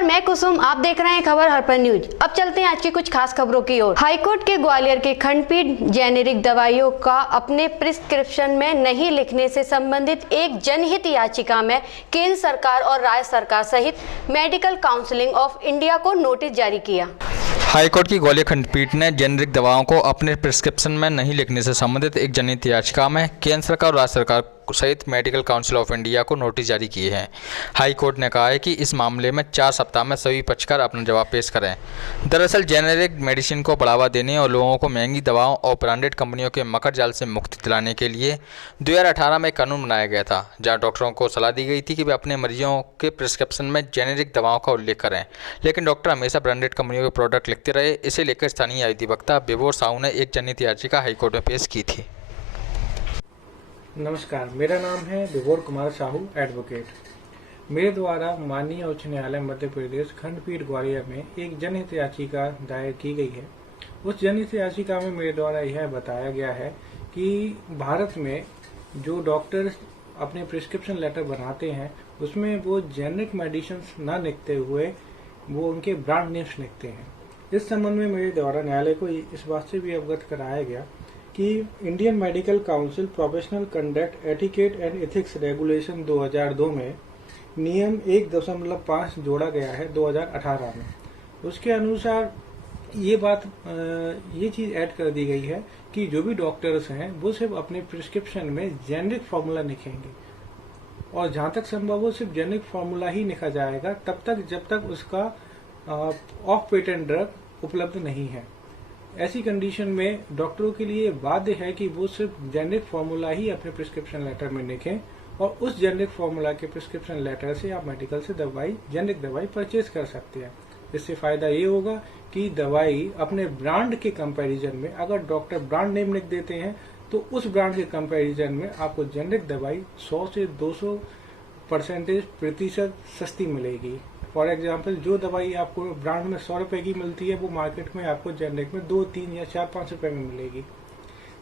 नमस्कार, मैं कुसुम। आप देख रहे हैं खबर हर्पल न्यूज। अब चलते हैं आज की कुछ खास खबरों की ओर। हाईकोर्ट के ग्वालियर के खंडपीठ जेनेरिक दवाइयों का अपने प्रिस्क्रिप्शन में नहीं लिखने से संबंधित एक जनहित याचिका में केंद्र सरकार और राज्य सरकार सहित मेडिकल काउंसिल ऑफ इंडिया को नोटिस जारी किया। हाईकोर्ट की ग्वालियर खंडपीठ ने जेनेरिक दवाओं को अपने प्रिस्क्रिप्शन में नहीं लिखने से संबंधित एक जनहित याचिका में केंद्र सरकार और राज्य सरकार सहित मेडिकल काउंसिल ऑफ इंडिया को नोटिस जारी किए हैं। हाई कोर्ट ने कहा है कि इस मामले में 4 सप्ताह में सभी पक्षकार अपना जवाब पेश करें। दरअसल जेनेरिक मेडिसिन को बढ़ावा देने और लोगों को महंगी दवाओं और ब्रांडेड कंपनियों के मकर जाल से मुक्ति दिलाने के लिए 2018 में एक कानून बनाया गया था, जहां डॉक्टरों को सलाह दी गई थी कि वे अपने मरीजों के प्रिस्क्रिप्शन में जेनेरिक दवाओं का उल्लेख करें, लेकिन डॉक्टर हमेशा ब्रांडेड कंपनियों के प्रोडक्ट लिखते रहे। इसे लेकर स्थानीय अधिवक्ता विभोर साहू ने एक जनहित याचिका हाईकोर्ट में पेश की थी। नमस्कार, मेरा नाम है विभोर कुमार साहू, एडवोकेट। मेरे द्वारा माननीय उच्च न्यायालय मध्य प्रदेश खंडपीठ ग्वालियर में एक जनहित याचिका दायर की गई है। उस जनहित याचिका में मेरे द्वारा यह बताया गया है कि भारत में जो डॉक्टर अपने प्रिस्क्रिप्शन लेटर बनाते हैं उसमें वो जेनेरिक मेडिसिन न लिखते हुए वो उनके ब्रांड नेम्स लिखते हैं। इस संबंध में मेरे द्वारा न्यायालय को इस बात से भी अवगत कराया गया कि Indian medical council professional conduct etiquette and ethics regulation 2002 में नियम 1.5 जोड़ा गया है 2018 में। उसके अनुसार ये चीज ऐड कर दी गई है कि जो भी डॉक्टर्स हैं वो सिर्फ अपने प्रिस्क्रिप्शन में जेनेरिक फार्मूला लिखेंगे और जहां तक संभव हो सिर्फ जेनेरिक फार्मूला ही लिखा जाएगा तब तक जब तक उसका ऑफ पेटेंट ड्रग उपलब्ध नहीं है। ऐसी कंडीशन में डॉक्टरों के लिए बाध्य है कि वो सिर्फ जेनेरिक फार्मूला ही अपने प्रिस्क्रिप्शन लेटर में लिखें और उस जेनेरिक फार्मूला के प्रिस्क्रिप्शन लेटर से आप मेडिकल से जेनेरिक दवाई परचेज कर सकते हैं। इससे फायदा ये होगा कि दवाई अपने ब्रांड के कंपैरिजन में, अगर डॉक्टर ब्रांड नेम लिख देते हैं तो उस ब्रांड के कंपैरिजन में आपको जेनेरिक दवाई 100 से 200% सस्ती मिलेगी। फॉर एग्जाम्पल, जो दवाई आपको ब्रांड में 100 रुपए की मिलती है वो मार्केट में आपको जेनेरिक में 2, 3 या 4, 5 रुपए में मिलेगी।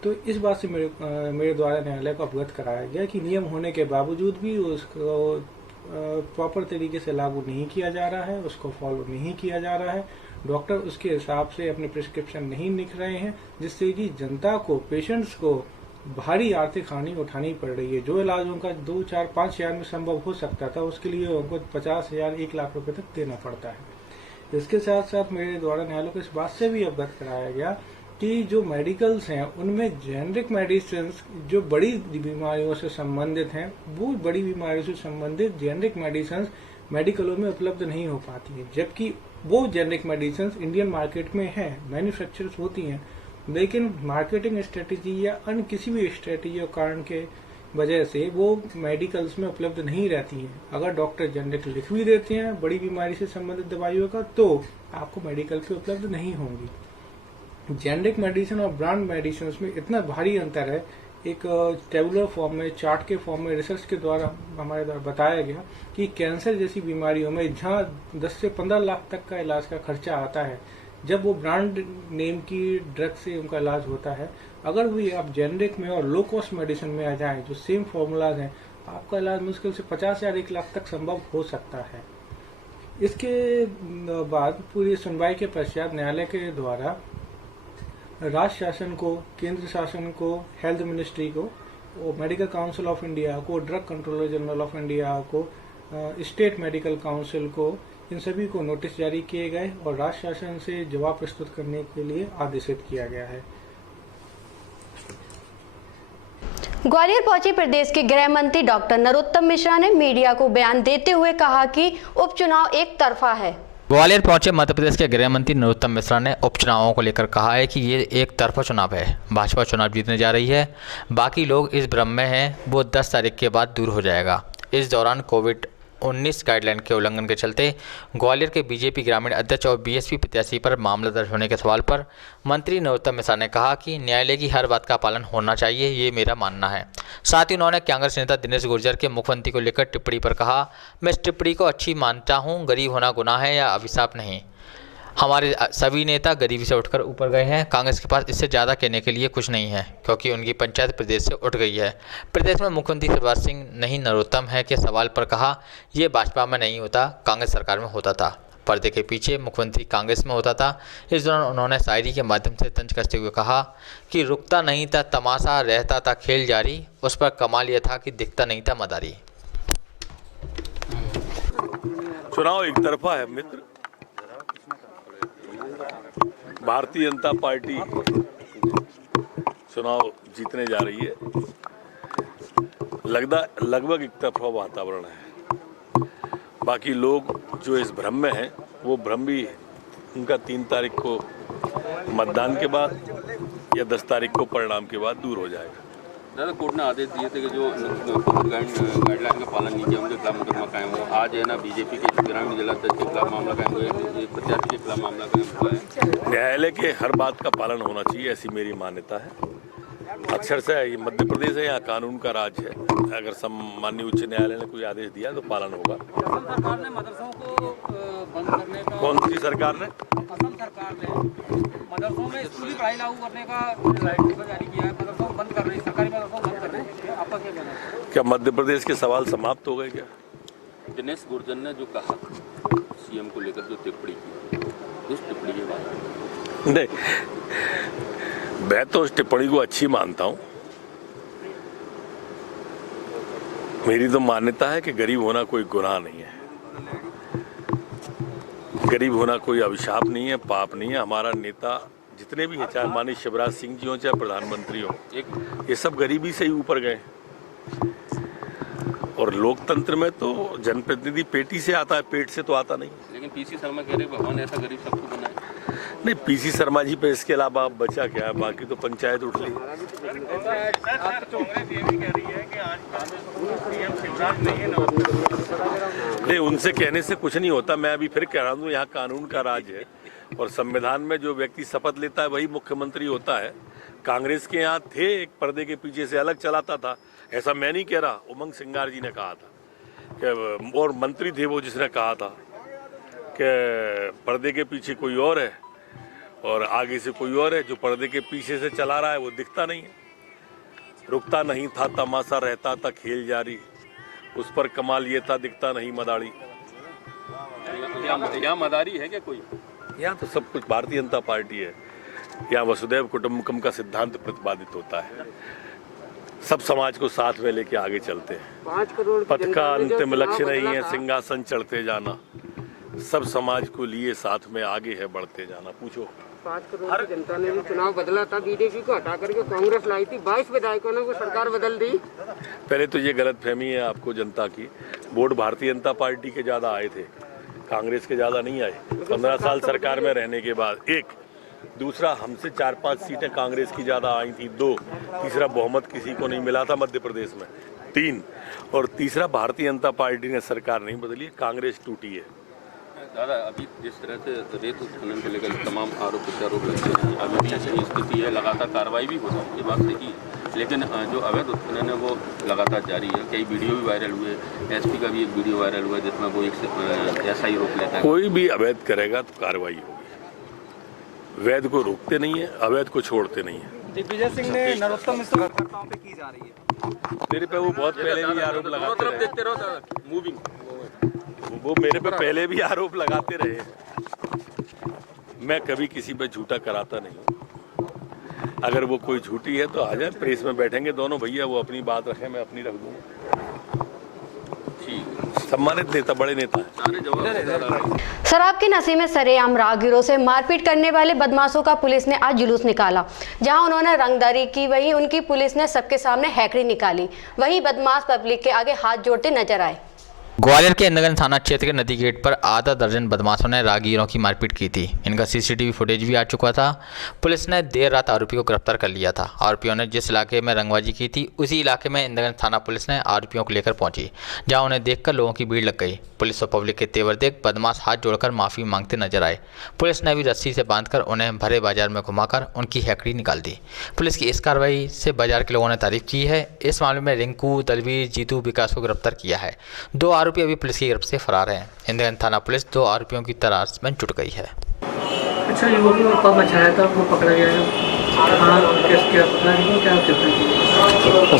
तो इस बात से मेरे द्वारा न्यायालय को अवगत कराया गया कि नियम होने के बावजूद भी उसको प्रॉपर तरीके से लागू नहीं किया जा रहा है, उसको फॉलो नहीं किया जा रहा है। डॉक्टर उसके हिसाब से अपने प्रिस्क्रिप्शन नहीं लिख रहे हैं, जिससे कि जनता को, पेशेंट्स को भारी आर्थिक हानि उठानी पड़ रही है। जो इलाज उनका 2, 4, 5 हजार में संभव हो सकता था उसके लिए उनको 50,000, 1 लाख रुपए तक देना पड़ता है। इसके साथ साथ मेरे द्वारा न्यायालय को इस बात से भी अवगत कराया गया कि जो मेडिकल्स हैं उनमें जेनेरिक मेडिसिन जो बड़ी बीमारियों से संबंधित हैं, वो बड़ी बीमारियों से संबंधित जेनेरिक मेडिसिन मेडिकलों में उपलब्ध नहीं हो पाती है, जबकि वो जेनेरिक मेडिसिन इंडियन मार्केट में है, मैन्युफैक्चर्स होती हैं, लेकिन मार्केटिंग स्ट्रेटेजी या अन्य किसी भी स्ट्रेटेजी और कारण के वजह से वो मेडिकल्स में उपलब्ध नहीं रहती हैं। अगर डॉक्टर जेनेरिक लिख भी देते हैं बड़ी बीमारी से संबंधित दवाइयों का तो आपको मेडिकल पे उपलब्ध नहीं होंगी। जेनेरिक मेडिसिन और ब्रांड मेडिसिन में इतना भारी अंतर है। एक टेबुलर फॉर्म में, चार्ट के फॉर्म में रिसर्च के द्वारा हमारे द्वारा बताया गया कि कैंसर जैसी बीमारियों में जहां 10 से 15 लाख तक का इलाज का खर्चा आता है, जब वो ब्रांड नेम की ड्रग से उनका इलाज होता है, अगर भी आप जेनेरिक में और लो कॉस्ट मेडिसिन में आ जाएं जो सेम फॉर्मूलाज हैं, आपका इलाज मुश्किल से 50,000, 1 लाख तक संभव हो सकता है। इसके बाद पूरी सुनवाई के पश्चात न्यायालय के द्वारा राज्य शासन को, केंद्र शासन को, हेल्थ मिनिस्ट्री को, मेडिकल काउंसिल ऑफ इंडिया को, drug controller general of India को, स्टेट मेडिकल काउंसिल को, इन सभी को नोटिस जारी किए गए और राज्य शासन से जवाब प्रस्तुत करने के लिए आदेशित किया गया है। ग्वालियर पहुंचे प्रदेश के गृह मंत्री डॉक्टर नरोत्तम मिश्रा ने मीडिया को बयान देते हुए कहा कि उपचुनाव एक तरफा है। ग्वालियर पहुंचे मध्य प्रदेश के गृह मंत्री नरोत्तम मिश्रा ने उपचुनावों को लेकर कहा है कि ये एक तरफा चुनाव है। भाजपा चुनाव जीतने जा रही है, बाकी लोग इस भ्रम में हैं, वो 10 तारीख के बाद दूर हो जाएगा। इस दौरान कोविड-19 गाइडलाइन के उल्लंघन के चलते ग्वालियर के बीजेपी ग्रामीण अध्यक्ष और बीएसपी प्रत्याशी पर मामला दर्ज होने के सवाल पर मंत्री नरोत्तम मिश्रा ने कहा कि न्यायालय की हर बात का पालन होना चाहिए, ये मेरा मानना है। साथ ही उन्होंने कांग्रेस नेता दिनेश गुर्जर के मुख्यमंत्री को लेकर टिप्पणी पर कहा, मैं इस टिप्पणी को अच्छी मानता हूँ, गरीब होना गुनाह है या अभिशाप नहीं। हमारे सभी नेता गरीबी से उठकर ऊपर गए हैं। कांग्रेस के पास इससे ज़्यादा कहने के लिए कुछ नहीं है, क्योंकि उनकी पंचायत प्रदेश से उठ गई है। प्रदेश में मुख्यमंत्री शिवराज सिंह नहीं नरोत्तम है के सवाल पर कहा, ये भाजपा में नहीं होता, कांग्रेस सरकार में होता था। पर्दे के पीछे मुख्यमंत्री कांग्रेस में होता था। इस दौरान उन्होंने शायरी के माध्यम से तंज कसते हुए कहा कि रुकता नहीं था तमाशा, रहता था खेल जारी, उस पर कमाल यह था कि दिखता नहीं था मदारी। चुनाव एक तरफा है मित्र। भारतीय जनता पार्टी चुनाव जीतने जा रही है। लगभग एक तरफा वातावरण है। बाकी लोग जो इस भ्रम में हैं वो भ्रम भी उनका 3 तारीख को मतदान के बाद या 10 तारीख को परिणाम के बाद दूर हो जाएगा। दादा, कोर्ट ने आदेश दिए थे कि जो कोविड गाइडलाइन का पालन नहीं किया उनके खिलाफ मुकदमा कायम हो। आज है ना बीजेपी के ग्रामीण जिलाध्यक्ष के खिलाफ मामला कायम हुआ, एक प्रत्याशी के खिलाफ मामला कायम हुआ है। न्यायालय के हर बात का पालन होना चाहिए, ऐसी मेरी मान्यता है। अक्षर से ये मध्य प्रदेश है, यहाँ कानून का राज है। अगर माननीय उच्च न्यायालय ने कोई आदेश दिया तो पालन होगा। सरकार ने मदरसों को बंद करने का, कौन सी सरकार ने? असम सरकार ने मदरसों में स्कूली पढ़ाई लागू करने का जारी किया है। मदरसों बंद कर रही, सरकारी मदरसों बंद कर रही है। आपका क्या कहना है? क्या मध्य प्रदेश के सवाल समाप्त हो गए क्या? दिनेश गुर्जर ने जो कहा सीएम को लेकर जो टिप्पणी की, उस टिप्पणी के बाद नहीं, मैं तो उस टिप्पणी को अच्छी मानता हूं। मेरी तो मान्यता है कि गरीब होना कोई गुनाह नहीं है, गरीब होना कोई अभिशाप नहीं है, पाप नहीं है। हमारा नेता जितने भी हैं, चाहे माननीय शिवराज सिंह जी हो चाहे प्रधानमंत्री हो, ये सब गरीबी से ही ऊपर गए। और लोकतंत्र में तो जनप्रतिनिधि पेटी से आता है, पेट से तो आता नहीं। लेकिन पीसी शर्मा कह रहे भगवान ऐसा गरीब सबको बनाए। नहीं, पीसी शर्मा जी पे इसके अलावा बचा क्या है? बाकी तो पंचायत उठ ली। नहीं, उनसे कहने से कुछ नहीं होता। मैं अभी फिर कह रहा हूँ, यहाँ कानून का राज है और संविधान में जो व्यक्ति शपथ लेता है वही मुख्यमंत्री होता है। कांग्रेस के यहाँ थे, एक पर्दे के पीछे से अलग चलाता था, ऐसा मैं नहीं कह रहा। उमंग सिंगार जी ने कहा था कि, और मंत्री थे वो जिसने कहा था कि पर्दे के पीछे कोई और है और आगे से कोई और है। जो पर्दे के पीछे से चला रहा है वो दिखता नहीं है। रुकता नहीं था तमाशा, रहता था खेल जारी, उस पर कमाल ये था दिखता नहीं मदारी। यहाँ मदारी है क्या कोई? यहाँ तो सब कुछ भारतीय जनता पार्टी है। यहाँ वसुदैव कुटुंबकम का सिद्धांत प्रतिपादित होता है। सब समाज को साथ में लेके आगे चलते हैं। 5 करोड़ पथ का अंतिम लक्ष्य नहीं है सिंहासन चढ़ते जाना, सब समाज को लिए साथ में आगे है बढ़ते जाना। पूछो। 5 करोड़ की जनता ने भी चुनाव बदला था, बीजेपी को हटा करके कांग्रेस लाई थी। 22 विधायकों ने वो सरकार बदल दी। पहले तो ये गलतफहमी है आपको जनता की। वोट भारतीय जनता पार्टी के ज्यादा आए थे, कांग्रेस के ज्यादा नहीं आए 15 साल सरकार में रहने के बाद। एक दूसरा, हमसे 4-5 सीटें कांग्रेस की ज्यादा आई थी। 2, तीसरा बहुमत किसी को नहीं मिला था मध्य प्रदेश में। 3 और तीसरा, भारतीय जनता पार्टी ने सरकार नहीं बदली, कांग्रेस टूटी है। दादा, अभी जिस तरह से रेत उत्खनन को लेकर तमाम आरोप प्रत्यारोप लगते हैं, अभी भी ऐसी स्थिति है, लगातार कार्रवाई भी हो सकती है, बात सही है। लेकिन जो अवैध उत्खनन है वो लगातार जारी है। कई वीडियो भी वायरल हुए, एसपी का भी एक वीडियो वायरल हुआ जिसमें वो एक ऐसा ही रोक लेता है। कोई भी अवैध करेगा तो कार्रवाई होगी। वैध को रोकते नहीं है, अवैध को छोड़ते नहीं है। दिग्विजय सिंह ने नरोत्तम मिश्र कार्यकर्ताओं पे की जा रही है। मेरे पे वो बहुत पहले भी आरोप लगाते रहे। देखते रहो दादा, मूविंग। वो मेरे पे पहले भी आरोप लगाते रहे। मैं कभी किसी पे झूठा कराता नहीं। अगर वो कोई झूठी है तो आ जाए, प्रेस में बैठेंगे दोनों भैया, वो अपनी बात रखें, मैं अपनी रख दूंगा। सम्मानित नेता, बड़े नेता है। शराब के नशे में सरेआम राहगीरों से मारपीट करने वाले बदमाशों का पुलिस ने आज जुलूस निकाला। जहां उन्होंने रंगदारी की, वहीं उनकी पुलिस ने सबके सामने हैकड़ी निकाली। वहीं बदमाश पब्लिक के आगे हाथ जोड़ते नजर आए। ग्वालियर के इंद्रगंज थाना क्षेत्र के नदी गेट पर आधा दर्जन बदमाशों ने राहगीरों की मारपीट की थी। इनका सीसीटीवी फुटेज भी आ चुका था। पुलिस ने देर रात आरोपी को गिरफ्तार कर लिया था। आरोपियों ने जिस इलाके में रंगबाजी की थी उसी इलाके में इंद्रगंज थाना पुलिस ने आरोपियों को लेकर पहुंची, जहां उन्हें देखकर लोगों की भीड़ लग गई। पुलिस और पब्लिक के तेवर देख बदमाश हाथ जोड़कर माफ़ी मांगते नजर आए। पुलिस ने भी रस्सी से बांधकर उन्हें भरे बाजार में घुमाकर उनकी हैकड़ी निकाल दी। पुलिस की इस कार्रवाई से बाजार के लोगों ने तारीफ की है। इस मामले में रिंकू, दलवीर, जीतू, विकास को गिरफ्तार किया है। 2 आरोपी अभी पुलिस की गिरफ्त से फरार हैं। इंद्रगंज थाना पुलिस 2 आरोपियों की तलाश में जुट गई है। अच्छा, युवक को कब बचाया था, वो पकड़ा गया है?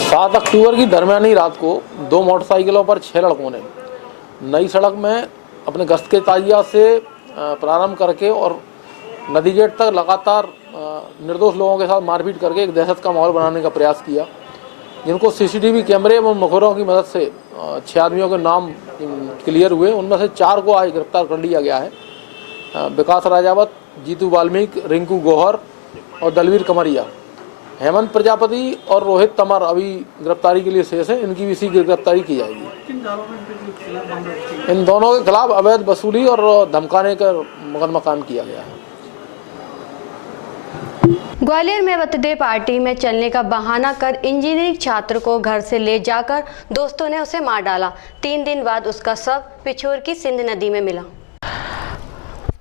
7 अक्टूबर की दरमियानी रात को 2 मोटरसाइकिलों पर 6 लड़कों ने नई सड़क में अपने गश्त के ताजिया से प्रारंभ करके और नदी गेट तक लगातार निर्दोष लोगों के साथ मारपीट करके एक दहशत का माहौल बनाने का प्रयास किया, जिनको सीसीटीवी कैमरे एवं मुखबिरों की मदद से 6 आदमियों के नाम क्लियर हुए। उनमें से 4 को आज गिरफ्तार कर लिया गया है। विकास राजावत, जीतू वाल्मीकि, रिंकू गोहर और दलवीर कमरिया। हेमंत प्रजापति और रोहित तमर अभी गिरफ्तारी के लिए शेष है, इनकी भी इसी गिरफ्तारी की जाएगी। इन दोनों के खिलाफ अवैध वसूली और धमकाने का मुकदमा कायम किया गया है। ग्वालियर में बर्थडे पार्टी में चलने का बहाना कर इंजीनियरिंग छात्र को घर से ले जाकर दोस्तों ने उसे मार डाला। 3 दिन बाद उसका शव पिछोर की सिंध नदी में मिला।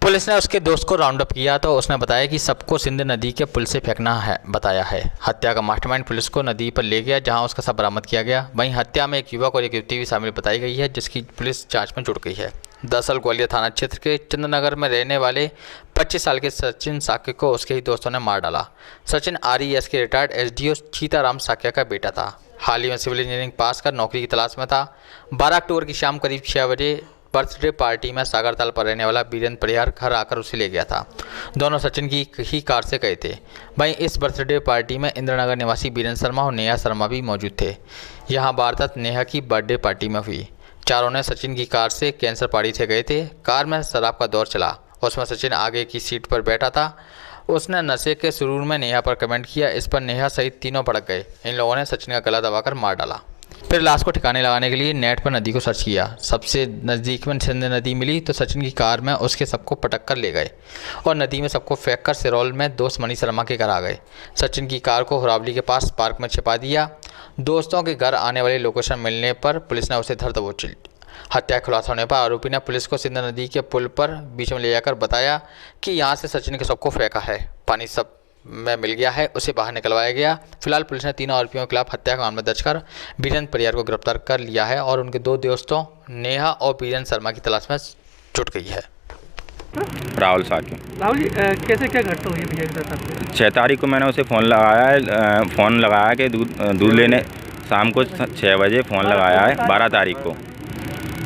पुलिस ने उसके दोस्त को राउंड अप किया तो उसने बताया कि सबको सिंध नदी के पुल से फेंकना है बताया है। हत्या का मास्टरमाइंड पुलिस को नदी पर ले गया, जहां उसका शव बरामद किया गया। वहीं हत्या में एक युवक और एक युवती भी शामिल बताई गई है, जिसकी पुलिस जांच में जुट गई है। दरअसल ग्वालियर थाना क्षेत्र के चंद्रनगर में रहने वाले 25 साल के सचिन साक्य को उसके ही दोस्तों ने मार डाला। सचिन RES के रिटायर्ड SDO सीताराम साक्य का बेटा था। हाल ही में सिविल इंजीनियरिंग पास कर नौकरी की तलाश में था। 12 अक्टूबर की शाम करीब 6 बजे बर्थडे पार्टी में सागरताल पर रहने वाला वीरेंद्र परिहार घर आकर उसे ले गया था। दोनों सचिन की ही कार से गए थे। वहीं इस बर्थडे पार्टी में इंद्रनगर निवासी वीरेंद्र शर्मा और नेहा शर्मा भी मौजूद थे। यहां वारदात नेहा की बर्थडे पार्टी में हुई। चारों ने सचिन की कार से कैंसर पार्टी से गए थे। कार में शराब का दौर चला। उसमें सचिन आगे की सीट पर बैठा था। उसने नशे के सुरूर में नेहा पर कमेंट किया। इस पर नेहा सहित तीनों भड़क गए। इन लोगों ने सचिन का गला दबाकर मार डाला। फिर लाश को ठिकाने लगाने के लिए नेट पर नदी को सर्च किया। सबसे नज़दीक में सिंध नदी मिली तो सचिन की कार में उसके सबको पटक कर ले गए और नदी में सबको फेंक कर सिरौल में दोस्त मनीष शर्मा के घर आ गए। सचिन की कार को हुरावली के पास पार्क में छिपा दिया। दोस्तों के घर आने वाली लोकेशन मिलने पर पुलिस ने उसे धर दबोच ली। हत्या खुलासा होने पर आरोपी ने पुलिस को सिंध नदी के पुल पर बीच में ले जाकर बताया कि यहाँ से सचिन के सबको फेंका है, पानी सब में मिल गया है, उसे बाहर निकलवाया गया। फिलहाल पुलिस ने तीनों आरोपियों के खिलाफ हत्या का मामला दर्ज कर वीरेंद्र परिहार को गिरफ्तार कर लिया है और उनके 2 दोस्तों नेहा और वीरेंद्र शर्मा की तलाश में जुट गई है। राहुल साक्य। राहुल जी, कैसे क्या घटना हुई भैया के साथ? 6 तारीख को मैंने उसे फ़ोन लगाया कि दूध लेने शाम को 6 बजे फ़ोन लगाया है 12 तारीख को।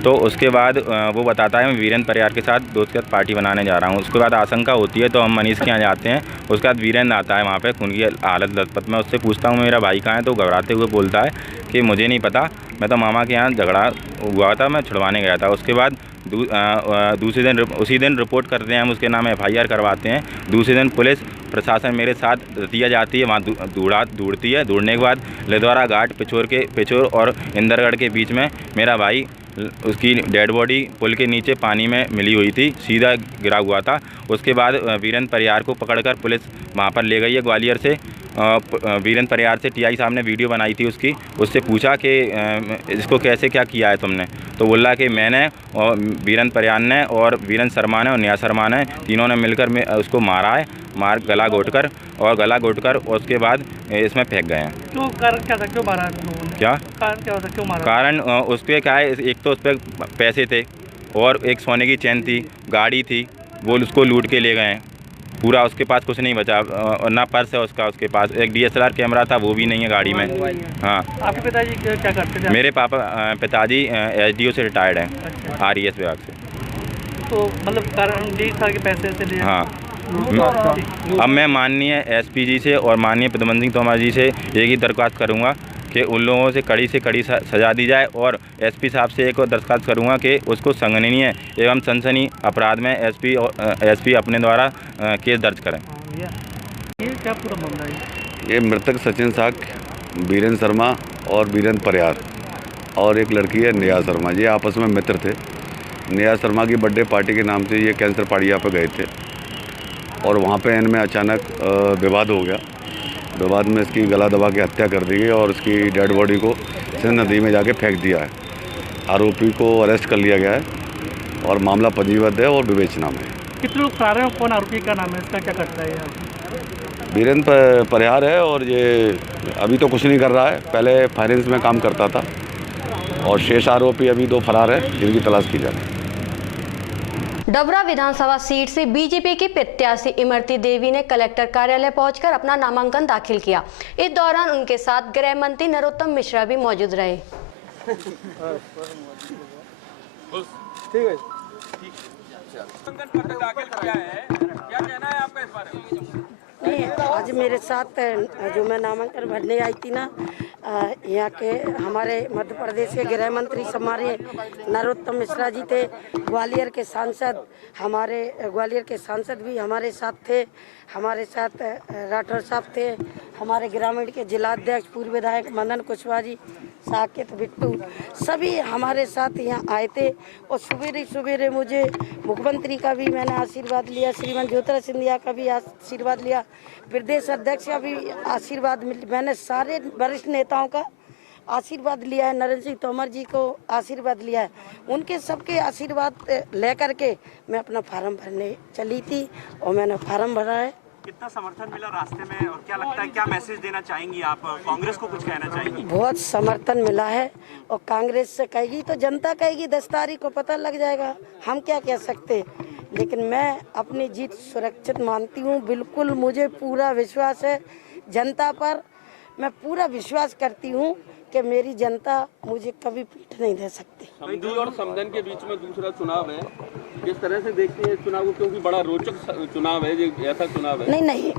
तो उसके बाद वो बताता है मैं वीरेंद्र परिहार के साथ दोस्त के साथ पार्टी बनाने जा रहा हूँ। उसके बाद आशंका होती है तो हम मनीष के यहाँ जाते हैं। उसके बाद वीरेंद्र आता है वहाँ पे खून की हालत लथपथ में। उससे पूछता हूँ मेरा भाई कहाँ है, तो घबराते हुए बोलता है कि मुझे नहीं पता, मैं तो मामा के यहाँ झगड़ा हुआ था, मैं छुड़वाने गया था। उसके बाद दूसरे दिन उसी दिन रिपोर्ट करते हैं हम, उसके नाम FIR करवाते हैं। दूसरे दिन पुलिस प्रशासन मेरे साथ रतिया जाती है, वहाँ दौड़ती है। दौड़ने के बाद लिद्वारा घाट पिछोर और इंदरगढ़ के बीच में मेरा भाई, उसकी डेड बॉडी पुल के नीचे पानी में मिली हुई थी, सीधा गिरा हुआ था। उसके बाद वीरेंद्र परिहार को पकड़कर पुलिस वहाँ पर ले गई है ग्वालियर से। वीरेंद्र परिहार से TI साहब ने वीडियो बनाई थी उसकी। उससे पूछा कि इसको कैसे क्या किया है तुमने, तो बोला कि मैंने और वीरेंद्र परिहार ने और वीरेंद्र शर्मा ने और नेहा शर्मा ने तीनों ने मिलकर उसको मारा है, गला घोटकर उसके बाद इसमें फेंक गए हैं। क्यों, कारण क्या था, क्यों मारा लोगों ने? क्या कारण क्या होता, क्यों मारा? कारण उस पर क्या है, एक तो उस पर पैसे थे और एक सोने की चैन थी, गाड़ी थी, वो उसको लूट के ले गए हैं पूरा। उसके पास कुछ नहीं बचा, ना पर्स है उसके पास। एक DSLR कैमरा था, वो भी नहीं है गाड़ी में। हाँ। आपके पिताजी क्या करते थे? मेरे पिताजी SDO से रिटायर्ड हैं। अच्छा। RES विभाग से। तो मतलब कारण यही था कि पैसे से लिए? हाँ। अब मैं माननीय SP जी से और माननीय प्रद्युम्न सिंह तोमर जी से एक ही दरख्वास्त करूँगा कि उन लोगों से कड़ी सजा दी जाए। और SP साहब से एक और दरख्वास्त करूँगा कि उसको संगीन एवं सनसनी अपराध में SP अपने द्वारा केस दर्ज करें। ये क्या पूरा मामला है? ये मृतक सचिन साक्य, वीरेंद्र शर्मा और वीरेंद्र परिहार और एक लड़की है नेहा शर्मा, ये आपस में मित्र थे। नेहा शर्मा की बर्थडे पार्टी के नाम से ये कैंसर पार्टी पे गए थे और वहाँ पे इनमें अचानक विवाद हो गया। विवाद में इसकी गला दबा के हत्या कर दी गई और इसकी डेड बॉडी को सिंध नदी में जाके फेंक दिया है। आरोपी को अरेस्ट कर लिया गया है और मामला पंजीबद्ध है और विवेचना में। कितने लोग फरार हैं, कौन आरोपी का नाम है, इसका क्या करता है? वीरेंद्र परिहार है और ये अभी तो कुछ नहीं कर रहा है, पहले फाइनेंस में काम करता था। और शेष आरोपी अभी 2 फरार है जिनकी तलाश की जा रही है। डबरा विधानसभा सीट से बीजेपी की प्रत्याशी इमरती देवी ने कलेक्टर कार्यालय पहुंचकर अपना नामांकन दाखिल किया। इस दौरान उनके साथ गृह मंत्री नरोत्तम मिश्रा भी मौजूद रहे। ठीक है। नामांकन पत्र दाखिल किया है, क्या कहना है आपका इस बारे में? नहीं, आज मेरे साथ जो मैं नामांकन भरने आई थी ना, यहाँ के हमारे मध्य प्रदेश के गृह मंत्री सम्मानीय नरोत्तम मिश्रा जी थे, ग्वालियर के सांसद भी हमारे साथ थे, हमारे साथ राठौर साहब थे, हमारे ग्रामीण के जिलाध्यक्ष पूर्व विधायक मदन कुशवाहा जी, साकेत बिट्टू, सभी हमारे साथ यहाँ आए थे। और सवेरे मुझे मुख्यमंत्री का भी मैंने आशीर्वाद लिया, श्रीमान ज्योतिरादित्य सिंधिया का भी आशीर्वाद लिया, प्रदेश अध्यक्ष का भी आशीर्वाद मैंने सारे वरिष्ठ नेताओं का आशीर्वाद लिया है, नरेंद्र सिंह तोमर जी को आशीर्वाद लिया है, उनके सबके आशीर्वाद लेकर के मैं अपना फार्म भरने चली थी और मैंने फार्म भरा है। कितना समर्थन मिला रास्ते में और क्या लगता है, क्या मैसेज देना चाहेंगी आप, कांग्रेस को कुछ कहना चाहेंगी? बहुत समर्थन मिला है और कांग्रेस से कहेगी तो जनता कहेगी, 10 तारीख को पता लग जाएगा, हम क्या कह सकते। लेकिन मैं अपनी जीत सुरक्षित मानती हूँ, बिल्कुल मुझे पूरा विश्वास है जनता पर, मैं पूरा विश्वास करती हूँ कि मेरी जनता मुझे कभी पीठ नहीं दे सकती। समधी और समधन के बीच में दूसरा चुनाव है, किस तरह से देखते हैं इस चुनाव को, क्योंकि बड़ा रोचक चुनाव है, ये ऐसा चुनाव है? नहीं,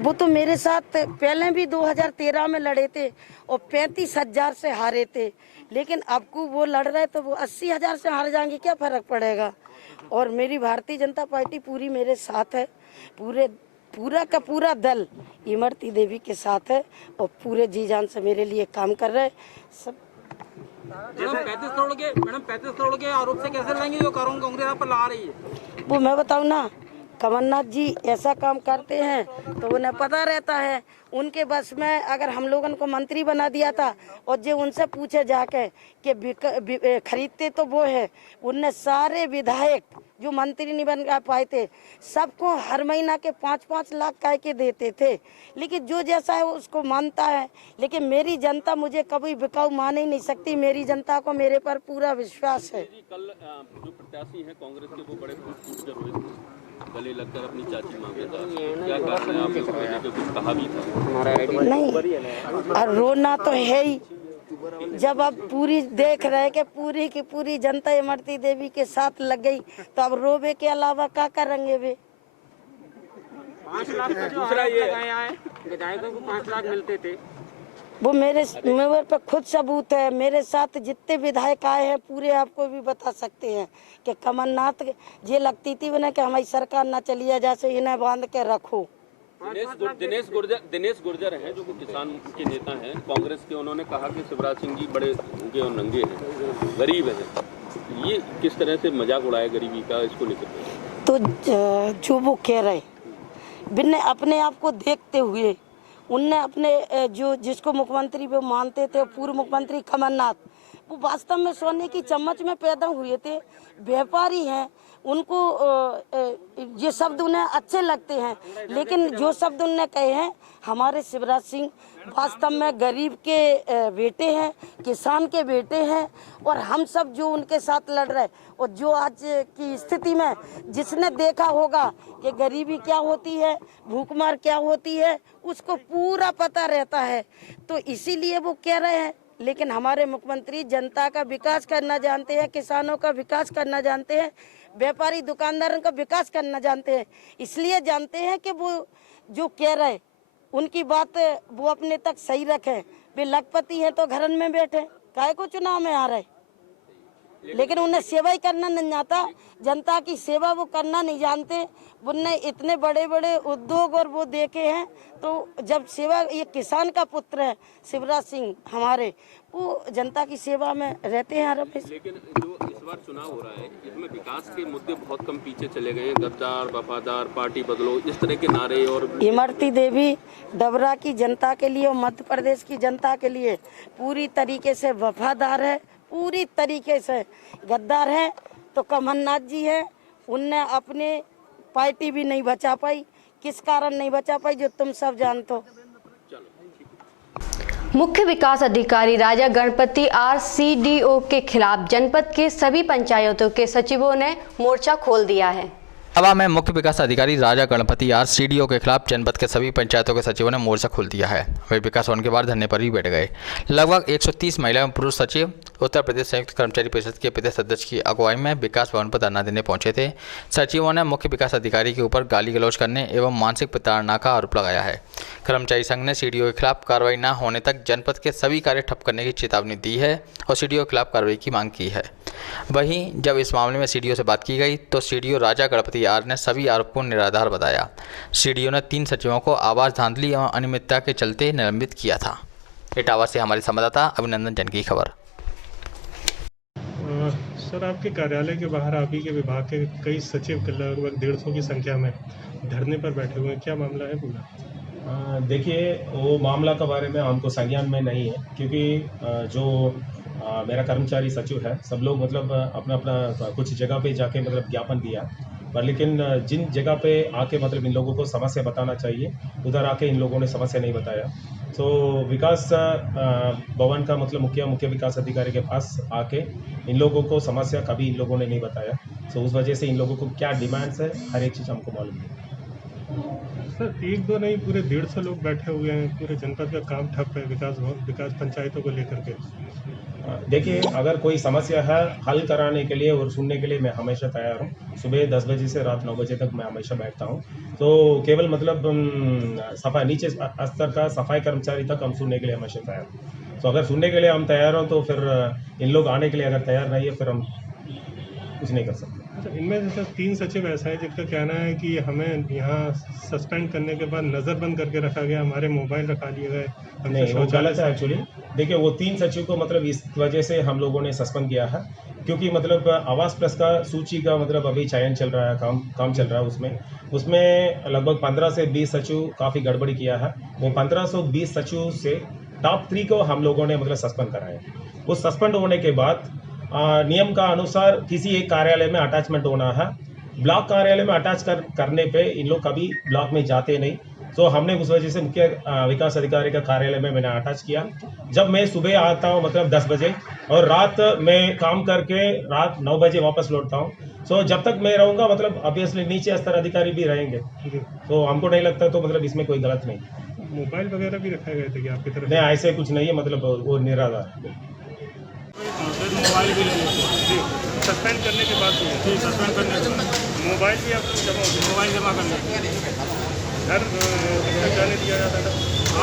वो तो मेरे साथ पहले भी 2013 में लड़े थे और 35,000 से हारे थे, लेकिन अब को वो लड़ रहे तो वो 80,000 से हार जाएंगे, क्या फर्क पड़ेगा। और मेरी भारतीय जनता पार्टी पूरी मेरे साथ है, पूरा का पूरा दल इमरती देवी के साथ है और पूरे जी जान से मेरे लिए काम कर रहे हैं सब। मैडम 35 करोड़ के आरोप से कैसे लड़ेंगे जो कांग्रेस आप पर ला रही है? वो मैं बताऊँ ना, कमलनाथ जी ऐसा काम करते हैं तो उन्हें पता रहता है, उनके बस में अगर हम लोगों को मंत्री बना दिया था और जो उनसे पूछे जाके कि खरीदते तो वो है, उनने सारे विधायक जो मंत्री नहीं बन पाए थे सबको हर महीना के 5-5 लाख कह के देते थे, लेकिन जो जैसा है उसको मानता है। लेकिन मेरी जनता मुझे कभी बिकाऊ मान ही नहीं सकती, मेरी जनता को मेरे पर पूरा विश्वास है। कल जो प्रत्याशी हैं कांग्रेस के, वो बड़े फूट कर रोए थे, गले लगकर अपनी चाची मांगे था, क्या कारण है? आपने कुछ कहा भी था? नहीं, और रोना तो है ही, जब अब पूरी देख रहे कि पूरी की पूरी जनता इमरती देवी के साथ लग गई तो अब रोबे के अलावा क्या करेंगे वे। 5 लाख दूसरा ये विधायकों को 5 लाख मिलते थे, वो मेरे पर खुद सबूत है, मेरे साथ जितने विधायक आए हैं पूरे आपको भी बता सकते हैं कि कमलनाथ ये लगती थी उन्हें कि हमारी सरकार ना चली जैसे इन्हें बांध के रखो। दिनेश गुर्जर हैं जो किसान के नेता हैं कांग्रेस के, उन्होंने कहा कि शिवराज सिंह जी बड़े उनके और नंगे हैं, गरीब हैं, ये किस तरह से मजाक उड़ाए गरीबी का, इसको लेकर? तो जो वो कह रहे बिन्ने अपने आप को देखते हुए उनने अपने जो जिसको मुख्यमंत्री वो मानते थे, पूर्व मुख्यमंत्री कमलनाथ, वो वास्तव में सोने की चम्मच में पैदा हुए थे, व्यापारी हैं, उनको ये शब्द उन्हें अच्छे लगते हैं, लेकिन जो शब्द उन्होंने कहे हैं, हमारे शिवराज सिंह वास्तव में गरीब के बेटे हैं, किसान के बेटे हैं, और हम सब जो उनके साथ लड़ रहे और जो आज की स्थिति में जिसने देखा होगा कि गरीबी क्या होती है, भूखमर क्या होती है, उसको पूरा पता रहता है, तो इसीलिए वो कह रहे हैं। लेकिन हमारे मुख्यमंत्री जनता का विकास करना जानते हैं, किसानों का विकास करना जानते हैं, व्यापारी दुकानदारों का विकास करना जानते हैं, इसलिए जानते हैं कि वो जो कह रहे उनकी बात वो अपने तक सही रखें। वे लखपति हैं तो घर में बैठे, काहे को चुनाव में आ रहे, लेकिन उन्हें सेवा ही करना नहीं आता, जनता की सेवा वो करना नहीं जानते। उनने इतने बड़े बड़े उद्योग और वो देखे हैं, तो जब सेवा, ये किसान का पुत्र है शिवराज सिंह हमारे, वो जनता की सेवा में रहते हैं हमेशा। लेकिन जो इस बार चुनाव हो रहा है इसमें विकास के मुद्दे बहुत कम पीछे चले गए हैं, गद्दार, वफादार, पार्टी बदलो, इस तरह के नारे। और इमरती देवी डबरा की जनता के लिए और मध्य प्रदेश की जनता के लिए पूरी तरीके से वफादार है, पूरी तरीके से। गद्दार है तो कमलनाथ जी है, उनने अपने पार्टी भी नहीं बचा पाई, किस कारण नहीं बचा पाई जो तुम सब जानते हो। मुख्य विकास अधिकारी राजा गणपति RCDO के खिलाफ जनपद के सभी पंचायतों के सचिवों ने मोर्चा खोल दिया है। सभा में मुख्य विकास अधिकारी राजा गणपति RCDO के खिलाफ जनपद के सभी पंचायतों के सचिवों ने मोर्चा खोल दिया है। वे विकास होने के बाद धरने पर ही बैठ गए। लगभग 130 महिला एवं पुरुष सचिव उत्तर प्रदेश संयुक्त कर्मचारी परिषद के प्रदेश अध्यक्ष की अगुवाई में विकास भवन पर धरना देने पहुंचे थे। सचिवों ने मुख्य विकास अधिकारी के ऊपर गाली गलौज करने एवं मानसिक प्रताड़ना का आरोप लगाया है। कर्मचारी संघ ने सीडीओ के खिलाफ कार्रवाई न होने तक जनपद के सभी कार्य ठप करने की चेतावनी दी है और सीडीओ के खिलाफ कार्रवाई की मांग की है। वहीं जब इस मामले में सीडीओ से बात की गई तो सीडीओ राजा गणपति आर ने सभी आरोप को निराधार बताया। सीडीओ ने 3 सचिवों को आवास धांधली एवं अनियमितता के चलते निलंबित किया था। इटावा से हमारे संवाददाता अभिनंदन जैन की खबर। सर, आपके कार्यालय के बाहर आप ही के विभाग के कई सचिव लगभग 150 की संख्या में धरने पर बैठे हुए हैं, क्या मामला है पूरा? देखिए, वो मामला के बारे में हमको संज्ञान में नहीं है, क्योंकि जो मेरा कर्मचारी सचिव है सब लोग मतलब अपना अपना कुछ जगह पे जाके मतलब ज्ञापन दिया, पर लेकिन जिन जगह पे आके मतलब इन लोगों को समस्या बताना चाहिए उधर आके इन लोगों ने समस्या नहीं बताया। तो विकास भवन का मतलब मुख्य विकास अधिकारी के पास आके इन लोगों को समस्या कभी इन लोगों ने नहीं बताया। तो उस वजह से इन लोगों को क्या डिमांड्स है हर एक चीज़ हमको मालूम है। सर, 1-2 नहीं, पूरे 150 लोग बैठे हुए हैं, पूरे जनपद का काम ठप है विकास पंचायतों को लेकर के। देखिए, अगर कोई समस्या है हल कराने के लिए और सुनने के लिए मैं हमेशा तैयार हूँ। सुबह 10 बजे से रात 9 बजे तक मैं हमेशा बैठता हूँ। तो केवल मतलब सफाई नीचे स्तर का सफाई कर्मचारी तक हम सुनने के लिए हमेशा तैयार हूँ। तो अगर सुनने के लिए हम तैयार हों तो फिर इन लोग आने के लिए अगर तैयार नहीं है फिर हम कुछ नहीं कर सकते। अच्छा, इनमें से 3 सचिव ऐसा है जिनका कहना है कि हमें यहाँ सस्पेंड करने के बाद नज़रबंद करके रखा गया, हमारे मोबाइल रखा लिए गए। नहीं, वो गलत है एक्चुअली। देखिए, वो 3 सचिव को मतलब इस वजह से हम लोगों ने सस्पेंड किया है क्योंकि मतलब आवास प्लस का सूची का मतलब अभी चयन चल रहा है, काम चल रहा है। उसमें लगभग 15 से 20 सचिव काफ़ी गड़बड़ी किया है। वो 1520 सचिव से टॉप 3 को हम लोगों ने मतलब सस्पेंड कराया। उस सस्पेंड होने के बाद नियम का अनुसार किसी एक कार्यालय में अटैचमेंट होना है। ब्लॉक कार्यालय में अटैच करने पे इन लोग कभी ब्लॉक में जाते नहीं। तो हमने उस वजह से मुख्य विकास अधिकारी का कार्यालय में मैंने अटैच किया। जब मैं सुबह आता हूँ मतलब 10 बजे और रात में काम करके रात 9 बजे वापस लौटता हूँ। तो जब तक मैं रहूँगा मतलब ऑब्वियसली नीचे स्तर अधिकारी भी रहेंगे। तो हमको नहीं लगता तो मतलब इसमें कोई गलत नहीं। मोबाइल वगैरह भी रखा गया था कि आपकी तरफ? नहीं, ऐसे कुछ नहीं है, मतलब वो निराधार है। मोबाइल भी सस्पेंड करने के बाद सस्पेंड करने के बाद मोबाइल भी आप जमा करने घर जाने दिया जाता था।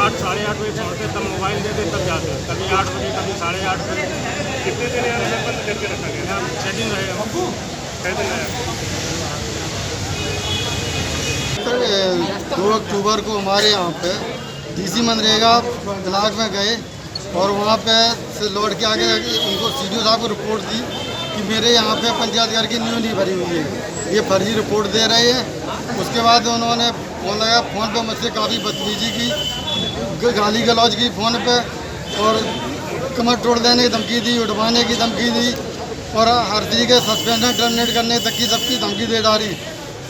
8 साढ़े 8 बजे छोड़ते तब मोबाइल देते तब जाते, कभी 8 बजे कभी 8:30 बजे। कितने दिन यहाँ बंद करके रखा गया? 6 दिन रहेगा। 6 दिन रहेगा। 2 अक्टूबर को हमारे यहाँ पे डीसी मनरेगा ब्लॉक में गए और वहाँ पे से लौट के आगे उनको सीडीओ साहब को रिपोर्ट दी कि मेरे यहाँ पे पंचायत घर की न्यू नहीं भरी हुई है, ये फर्जी रिपोर्ट दे रहे हैं। उसके बाद उन्होंने फ़ोन लगाया, फ़ोन पे मुझसे काफ़ी बदतमीजी की, गाली गलौज की फ़ोन पे और कमर तोड़ देने की धमकी दी, उठवाने की धमकी दी और हर तरीके सस्पेंशन टर्मिनेट करने तक की सबकी धमकी दे डाली।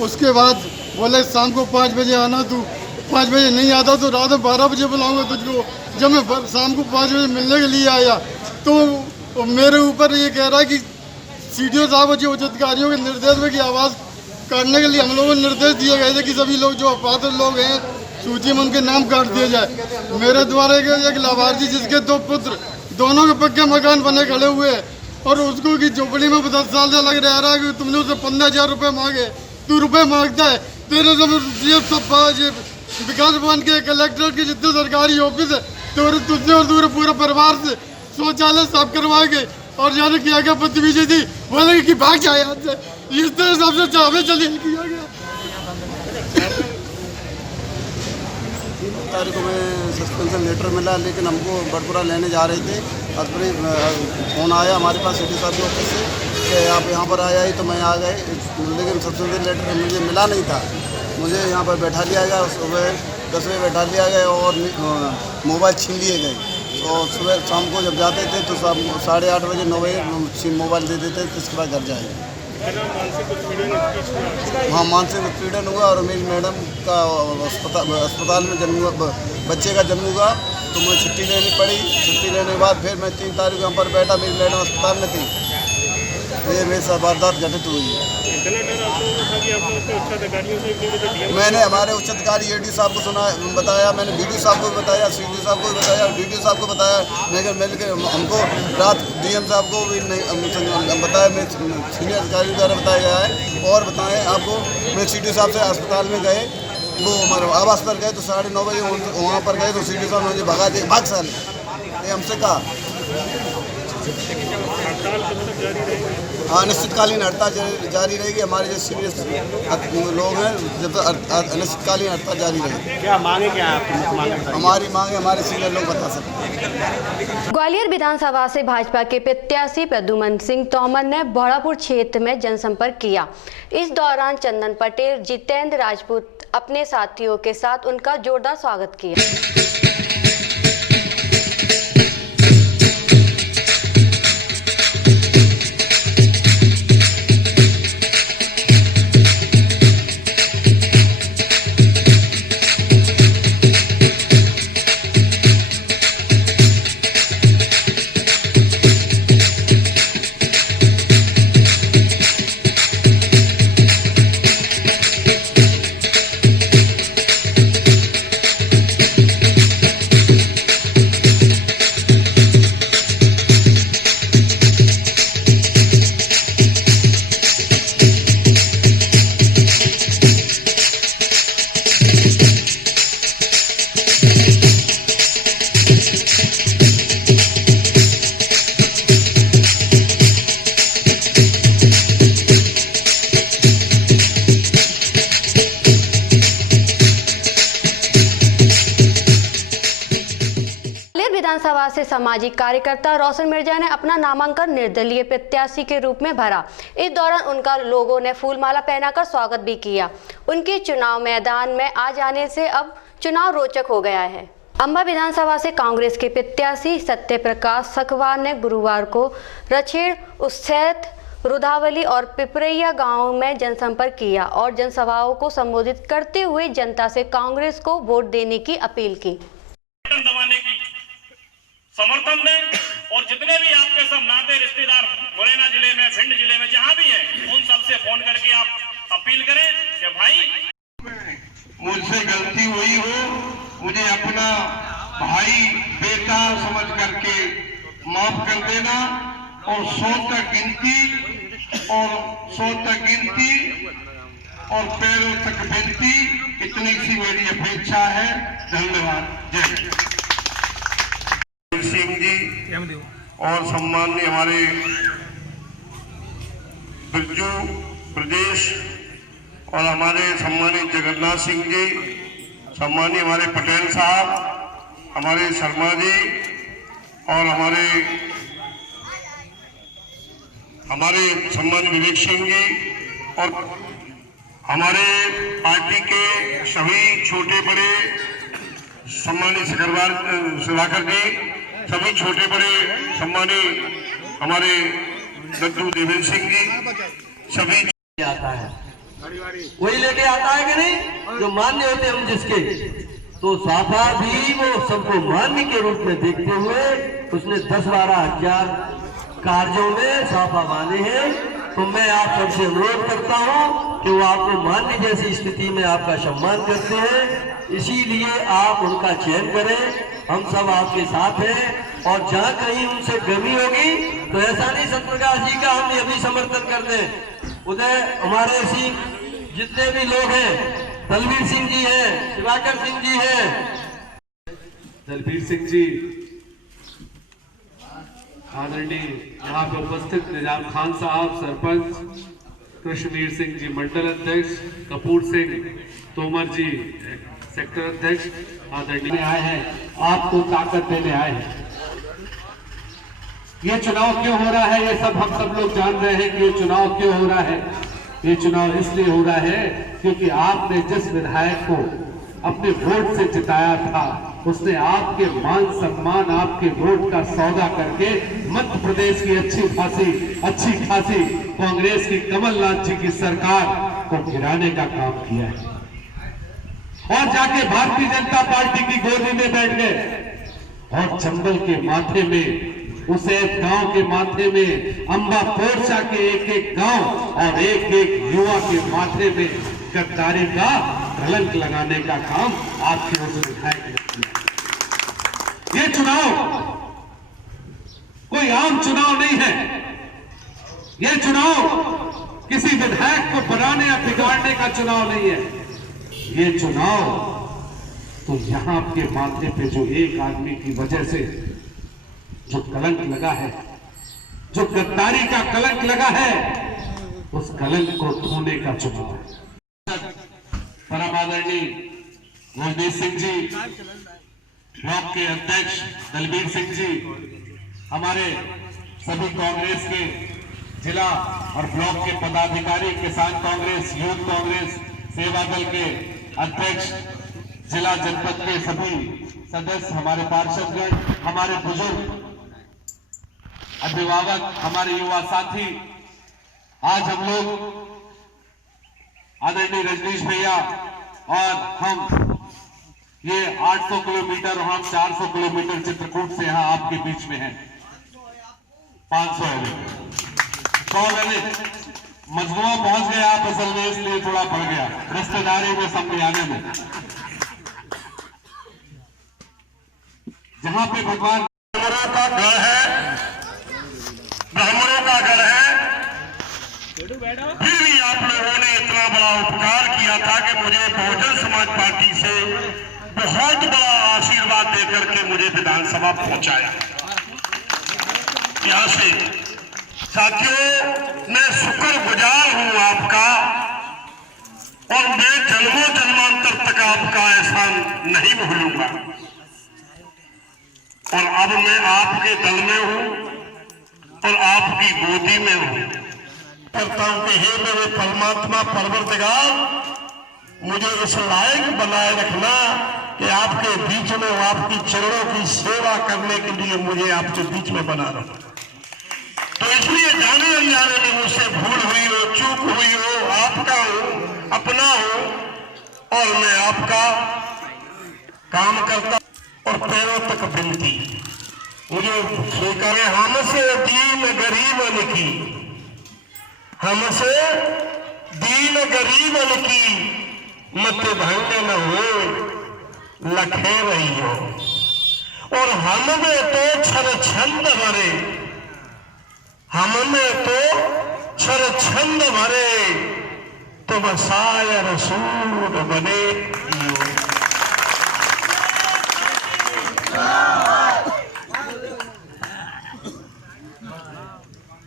उसके बाद बोले शाम को 5 बजे आना, तू 5 बजे नहीं आता तो रात में 12 बजे बुलाऊंगा तुझको। जब मैं शाम को 5 बजे मिलने के लिए आया तो मेरे ऊपर ये कह रहा है कि सीडीओ साहब जो उच्च अधिकारियों के निर्देश में की आवाज़ काटने के लिए हम लोगों को निर्देश दिए गए थे कि सभी लोग जो अपात्र लोग हैं सूची में उनके नाम काट दिए जाए। मेरे द्वारा एक लाभार्थी जिसके 2 पुत्र दोनों के पक्के मकान बने खड़े हुए हैं और उसको की झोपड़ी में 10 साल से लग रहा है कि तुमने उसे 15,000 रुपये मांगे, तू रुपये मांगता है। तेरे सब विकास भवन के कलेक्ट्रेट के जितने सरकारी ऑफिस है तो तुझसे और दूर पूरे परिवार से शौचालय साफ करवाएंगे और जाने किया गया बदतमीजी थी, बोले कि भाग जाए यहाँ से। इस तरह सबसे चावे चली किया गया। तारीख को मैं सस्पेंशन लेटर मिला, लेकिन हमको बड़पुरा लेने जा रहे थे। अतरी फ़ोन आया हमारे पास सिटी साहब के ऑफिस से कि आप यहाँ पर आया ही तो मैं आ गए, लेकिन सस्पेंशन लेटर मुझे मिला नहीं था। मुझे यहाँ पर बैठा दिया गया, सुबह 10 बजे बैठा दिया गया और मोबाइल छीन लिए गए। तो सुबह शाम को जब जाते थे तो 8:30 बजे 9 बजे मोबाइल दे देते थे, इसके बाद घर जाए। हाँ, मानसिक उत्पीड़न हुआ और मेरी मैडम का अस्पताल में जन्म हुआ, बच्चे का जन्म हुआ तो मुझे छुट्टी लेनी पड़ी। छुट्टी लेने के बाद फिर मैं 3 तारीख यहाँ पर बैठा, मेरी मैडम अस्पताल में थी। ये मेरे साथ वारदात घटित हुई है। इतना डर आप लोगों को था कि आपने उसके उच्च अधिकारियों से भी DM मैंने हमारे उच्च अधिकारी AD साहब को बताया, मैंने BDO साहब को बताया, CD साहब को बताया, DDO साहब को बताया, लेकिन मिल के हमको रात DM साहब को भी नहीं बताया, मैं सीनियर अधिकारी द्वारा बताया गया है। और बताएं आपको, मैं CD साहब से अस्पताल में गए, वो हमारे आवास पर गए तो 9:30 बजे वहाँ पर गए तो CD साहब मुझे भगा दिए, भाग साल ये हमसे कहा। हाँ, अनिश्चितकालीन हड़ताल जारी रहेगी। हमारे जो सीरियस लोग हैं जब तक अनिश्चितकालीन हड़ताल जारी रहेगी। क्या मांगे क्या है? हमारी मांगे हमारे सीनियर लोग बता सकते हैं। ग्वालियर विधानसभा से भाजपा के प्रत्याशी प्रद्युमन सिंह तोमर ने बौड़ापुर क्षेत्र में जनसंपर्क किया। इस दौरान चंदन पटेल, जितेंद्र राजपूत अपने साथियों के साथ उनका जोरदार स्वागत किया। विधानसभा से सामाजिक कार्यकर्ता रोशन मिर्जा ने अपना नामांकन निर्दलीय प्रत्याशी के रूप में भरा। इस दौरान उनका लोगों ने फूलमाला पहनाकर स्वागत भी किया। उनके चुनाव मैदान में आ जाने से अब चुनाव रोचक हो गया है। अंबा विधानसभा से कांग्रेस के प्रत्याशी सत्य प्रकाश सखवार ने गुरुवार को रछेड़, उस्सैद, रुधावली और पिपरैया गांव में जनसंपर्क किया और जनसभाओं को संबोधित करते हुए जनता से कांग्रेस को वोट देने की अपील की। समर्थन दें और जितने भी आपके सब नाते रिश्तेदार मुरैना जिले में, भिंड जिले में जहां भी हैं, उन सब से फोन करके आप अपील करें कि भाई मुझसे गलती हुई हो, मुझे अपना भाई बेटा समझ करके माफ कर देना और 100 तक गिनती और पैरों तक गिनती, इतनी सी मेरी अपेक्षा है। धन्यवाद। जय सिंह जी और सम्माननीय हमारे बिरजू प्रदेश और हमारे सम्मानित जगन्नाथ सिंह जी, सम्माननीय हमारे पटेल साहब, हमारे शर्मा जी और हमारे सम्मानित विवेक सिंह जी और हमारे पार्टी के सभी छोटे बड़े सम्मानित सुधाकर जी, सभी छोटे बड़े सम्मानित हमारे दद्दू देवेंद्र सिंह जी, सभी आता है वही लेके आता है कि नहीं, जो मान्य होते हम जिसके, तो साफा भी वो सबको मान्य के रूप में देखते हुए उसने 10-12 हजार कार्यों में साफा बांधे हैं। तो मैं आप सबसे अनुरोध करता हूं कि वो आपको मान्य जैसी स्थिति में आपका सम्मान करते हैं, इसीलिए आप उनका चयन करें। हम सब आपके साथ हैं और जहां कहीं उनसे कमी होगी तो ऐसा नहीं सत्यप्रकाश जी का हम ये भी समर्थन कर दें। उदय हमारे सिंह जितने भी लोग हैं, दलवीर सिंह जी हैं, शिवाकर सिंह जी हैं, दलवीर सिंह जी, आदरणीय यहाँ पे उपस्थित निजाम खान साहब सरपंच, कृष्णवीर सिंह जी मंडल अध्यक्ष, कपूर सिंह तोमर जी सेक्टर अध्यक्ष, आदरणीय आए हैं, आपको ताकत देने आए हैं। ये चुनाव क्यों हो रहा है, ये सब हम सब लोग जान रहे हैं कि ये चुनाव क्यों हो रहा है। ये चुनाव इसलिए हो रहा है क्योंकि आपने जिस विधायक को अपने वोट से जिताया था, उसने आपके मान सम्मान, आपके वोट का सौदा करके मध्य प्रदेश की अच्छी खासी कांग्रेस की कमलनाथ जी की सरकार को गिराने का काम किया है और जाके भारतीय जनता पार्टी की गोदी में बैठ गए और चंबल के माथे में उस एक गांव के माथे में अम्बा पोरसा के एक गांव और एक युवा के माथे में गद्दारी का कलंक लगाने का काम आपके उस विधायक ने किया। ये चुनाव कोई आम चुनाव नहीं है। ये चुनाव किसी विधायक को बनाने या बिगाड़ने का चुनाव नहीं है। ये चुनाव तो यहां के माथे पे जो एक आदमी की वजह से जो कलंक लगा है, जो गद्दारी का कलंक लगा है, उस कलंक को धोने का चुनाव है। परम आदरणीय रजनीश सिंह जी, ब्लॉक के अध्यक्ष दलबीर सिंह जी, हमारे सभी कांग्रेस के जिला और ब्लॉक के पदाधिकारी, किसान कांग्रेस, यूथ कांग्रेस, सेवा दल के अध्यक्ष, जिला जनपद के सभी सदस्य, हमारे पार्षदगण, हमारे बुजुर्ग, अभिभावक, हमारे युवा साथी, आज हम लोग आदरणीय रजनीश भैया और हम ये 800 किलोमीटर और हम 400 किलोमीटर चित्रकूट से यहाँ आपके बीच में हैं। 500 मजमुआ पहुंच गया आप असल में, इसलिए थोड़ा बढ़ गया रिश्तेदारी में समझाने में। जहां पे भगवान का गढ़ है, ब्राह्मणों का गढ़ है, फिर भी आप लोगों ने इतना बड़ा उपकार किया था कि मुझे बहुजन समाज पार्टी से बहुत बड़ा आशीर्वाद देकर के मुझे विधानसभा पहुंचाया। यहां से साथियों, मैं शुक्रगुजार हूं आपका, और मैं जन्मों जन्मांतर तक आपका एहसान नहीं भूलूंगा। और अब मैं आपके दल में हूं और आपकी गोदी में हूं। करता हूं कि हे मेरे परमात्मा परवरदिगार, मुझे इस लायक बनाए रखना कि आपके बीच में, आपकी चरणों की सेवा करने के लिए मुझे आपके बीच में बना रहा। तो इसलिए जाने अनजाने में मुझसे भूल हुई हो, चूक हुई हो, आपका हो, अपना हो, और मैं आपका काम करता और पैरों तक बिनती मुझे स्वीकार। हमसे दीन गरीबन की, हमसे दीन गरीबन की मत भंग न हो, लखे रही हो। और हमें तो छर छंद भरे, हमें तो छर छंद भरे, तो बसाय रसूल बने।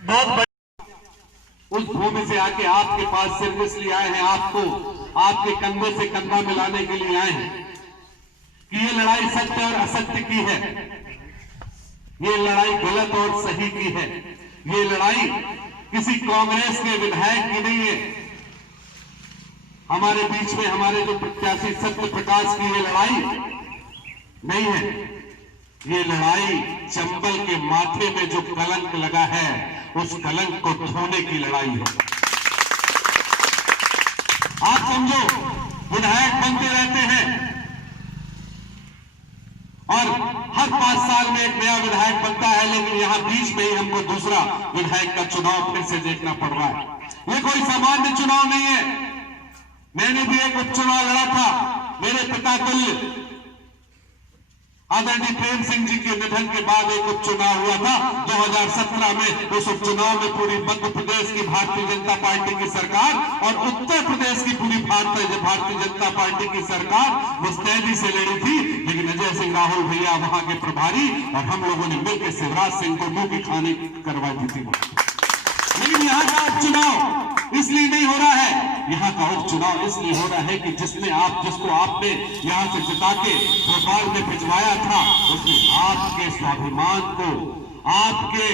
बहुत उस भूमि से आके आपके पास सिर्फ इसलिए आए हैं, आपको आपके कंधे से कंधा मिलाने के लिए आए हैं कि ये लड़ाई सत्य और असत्य की है, ये लड़ाई गलत और सही की है, ये लड़ाई किसी कांग्रेस के विधायक की नहीं है। हमारे बीच में हमारे जो प्रत्याशी सत्य प्रकाश की ये लड़ाई नहीं है, ये लड़ाई चंबल के माथे में जो कलंक लगा है, उस कलंक को धोने की लड़ाई है। आप समझो, विधायक बनते रहते हैं और हर 5 साल में एक नया विधायक बनता है, लेकिन यहां बीच में ही हमको दूसरा विधायक का चुनाव फिर से देखना पड़ रहा है। ये कोई सामान्य चुनाव नहीं है। मैंने भी एक उपचुनाव लड़ा था, मेरे पिता तुल्य आदरणीय प्रेम सिंह जी के निधन के बाद एक उपचुनाव हुआ था 2017 में। उस उपचुनाव में पूरी मध्य प्रदेश की भारतीय जनता पार्टी की सरकार और उत्तर प्रदेश की पूरी भारतीय जनता पार्टी की सरकार मुस्तैदी से लड़ी थी, लेकिन अजय सिंह राहुल भैया वहां के प्रभारी और हम लोगों ने मिलकर शिवराज सिंह को मुंह की खाने करवा दी थी। लेकिन यहाँ का उपचुनाव इसलिए नहीं हो रहा है, यहाँ का उपचुनाव इसलिए हो रहा है कि जिसको आपने यहाँ से जिता के भोपाल में भिजवाया था, उसने आपके स्वाभिमान को, आपके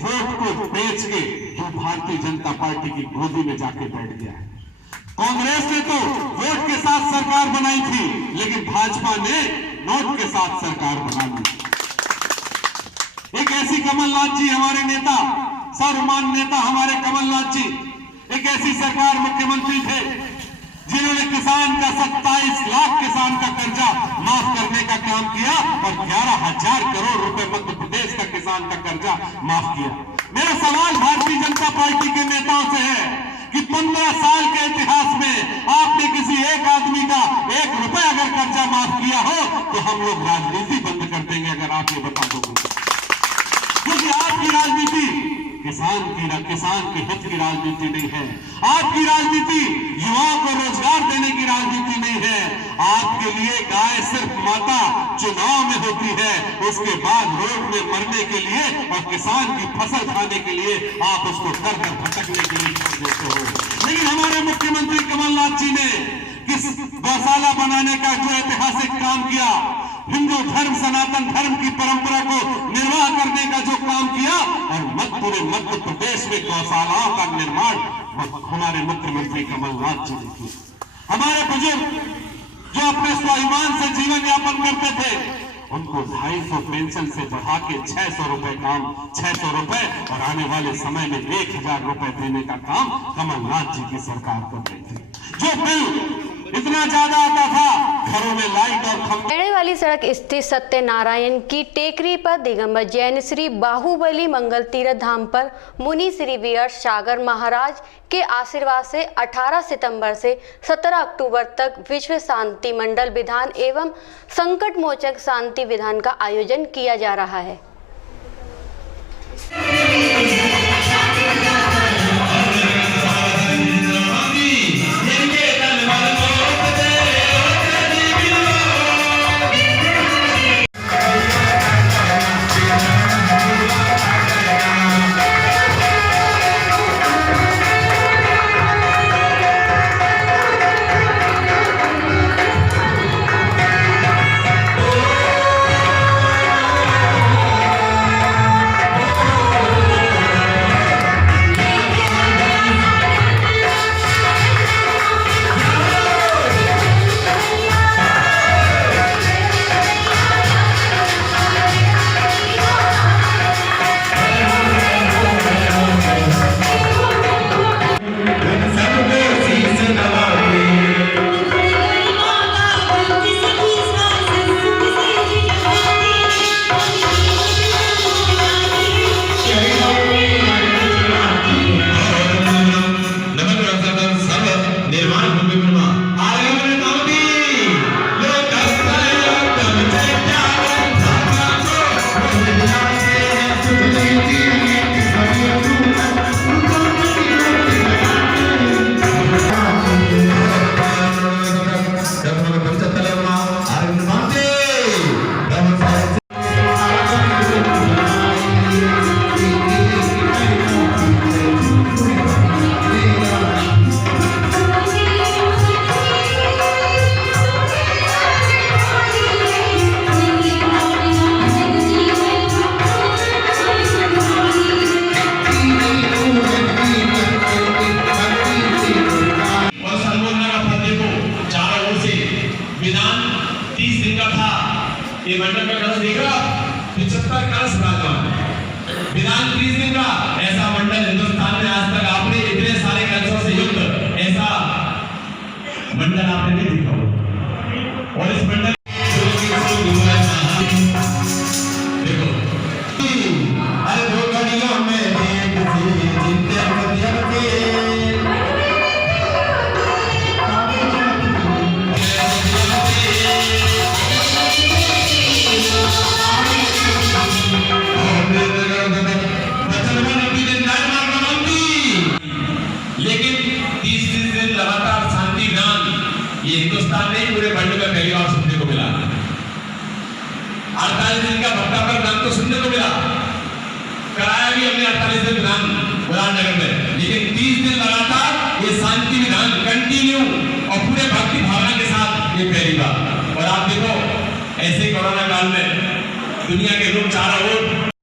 वोट को बेच के जो भारतीय जनता पार्टी की गोदी में जाके बैठ गया है। कांग्रेस ने तो वोट के साथ सरकार बनाई थी, लेकिन भाजपा ने नोट के साथ सरकार बना ली। एक ऐसी कमलनाथ जी हमारे नेता, सर्वमान्य नेता हमारे कमलनाथ जी, एक ऐसी सरकार मुख्यमंत्री थे जिन्होंने किसान का 27 लाख किसान का कर्जा माफ करने का काम किया और 11,000 करोड़ रुपए मध्य प्रदेश का किसान का कर्जा माफ किया। मेरा सवाल भारतीय जनता पार्टी के नेताओं से है कि 15 साल के इतिहास में आपने किसी एक आदमी का 1 रुपए अगर कर्जा माफ किया हो तो हम लोग राजनीति बंद कर देंगे, अगर आप ये बता दो। क्योंकि आपकी राजनीति किसान के हित की राजनीति नहीं है, आपकी राजनीति युवाओं को रोजगार देने की राजनीति नहीं है। आपके लिए गाय सिर्फ माता चुनाव में होती है, उसके बाद रोड में मरने के लिए और किसान की फसल खाने के लिए आप उसको डर कर भटकने के लिए छोड़ देते हो। लेकिन हमारे मुख्यमंत्री कमलनाथ जी ने किस गौशाला बनाने का जो ऐतिहासिक काम किया, हिंदू धर्म सनातन धर्म की परंपरा को निर्वाह करने का जो काम किया, और पूरे मध्य प्रदेश में गौशालाओं का निर्माण हमारे मुख्यमंत्री कमलनाथ जी ने किया। हमारे बुजुर्ग जो अपने स्वाभिमान से जीवन यापन करते थे, उनको 250 पेंशन से बढ़ा के 600 रुपए काम 600 रुपए और आने वाले समय में 1000 रुपए देने का काम कमलनाथ जी की सरकार कर रही थी। जो बिल इतना ज्यादा आता था, घरों में लाइट और खंभे वाली सड़क स्थित सत्यनारायण की टेकरी पर दिगंबर जैन श्री बाहुबली मंगल तीर्थ धाम पर मुनि श्री वीर सागर महाराज के आशीर्वाद से 18 सितंबर से 17 अक्टूबर तक विश्व शांति मंडल विधान एवं संकट मोचक शांति विधान का आयोजन किया जा रहा है। ये मंडल का कलश देख रहा 75 कलश विराजमान विधान 30 दिन का ऐसा मंडल हिंदुस्तान में आज तक आपने इतने सारे कलशों से युक्त ऐसा मंडल आपने नहीं देखा। और इस मंडल देखो अरे दो गाड़ियों में ये हिंदुस्तान नहीं पूरे वर्ल्ड में पहली बार सुनने को मिला। 48 दिन का भट्टा पर नाम तो सुनने को मिला, कराया भी हमने 48 दिन विधान मुरादनगर में, लेकिन 30 दिन लगातार ये शांति विधान कंटिन्यू और पूरे भक्ति भावना के साथ ये पहली बार। और आप देखो ऐसे कोरोना काल में दुनिया के लोग चारों ओर